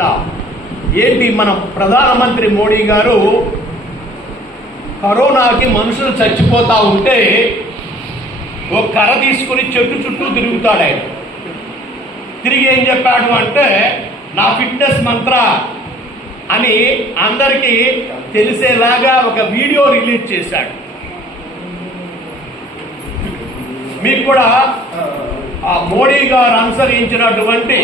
ఆలోచిద్దాం. ఏంటి మన ప్రధానమంత్రి మోడీ గారు కరోనాకి మనుషులు చచ్చిపోతూ ఉంటే ఒక కర్ర తీసుకుని చెట్టు చుట్టూ తిరుగుతాడు. ఆయన తిరిగి ఏం చెప్పాడు అంటే నా ఫిట్నెస్ మంత్ర అని అందరికీ తెలిసేలాగా ఒక వీడియో రిలీజ్ చేశాడు. మీకు కూడా ఆ మోడీ గారు అనుసరించినటువంటి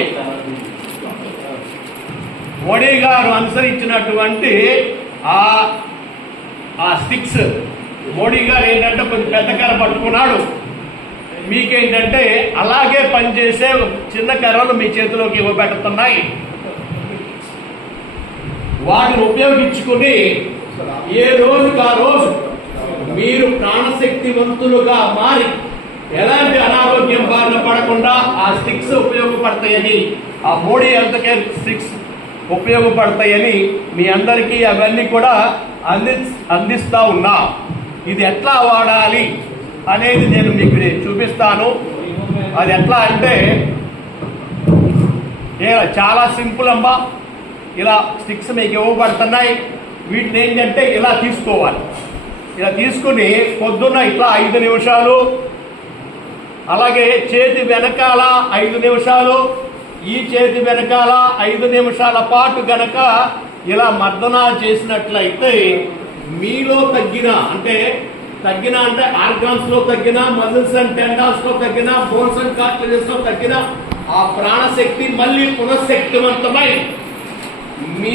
ఆ స్టిక్స్ మోడీ గారు ఏంటంటే కొంచెం పెద్ద కర్ర పట్టుకున్నాడు. మీకేంటంటే అలాగే పనిచేసే చిన్న కర్రలు మీ చేతిలోకి ఇవ్వబెడుతున్నాయి. వాటిని ఉపయోగించుకుని ఏ రోజుకు ఆ రోజు మీరు ప్రాణశక్తివంతులుగా మారి ఎలాంటి అనారోగ్యం బారిన పడకుండా ఆ స్టిక్స్ ఉపయోగపడతాయని, ఆ మోడీ హెల్త్ కేర్ స్టిక్స్ ఉపయోగపడతాయని మీ అందరికీ అవన్నీ కూడా అందిస్తా ఉన్నా. ఇది ఎట్లా వాడాలి అనేది నేను మీకు చూపిస్తాను. అది ఎట్లా అంటే చాలా సింపుల్ అమ్మా. ఇలా స్టిక్స్ మీకు ఇవ్వబడుతున్నాయి. వీటిని ఏంటంటే ఇలా తీసుకోవాలి. ఇలా తీసుకుని పొద్దున్న ఇట్లా 5 నిమిషాలు, అలాగే చేతి వెనకాల 5 నిమిషాలు, ఈ చేతి వెనకాల 5 నిమిషాల పాటు గనక ఇలా మర్దన చేసినట్లయితే మీలో తగ్గిన అంటే ఆర్గాన్స్ లో తగ్గిన, మజిల్స్ అండ్ టెండాన్స్ లో తగ్గిన, బోన్స్ అండ్ కార్టిలేజెస్ లో తగ్గిన ఆ ప్రాణశక్తి మళ్ళీ పునఃశక్తివంతమై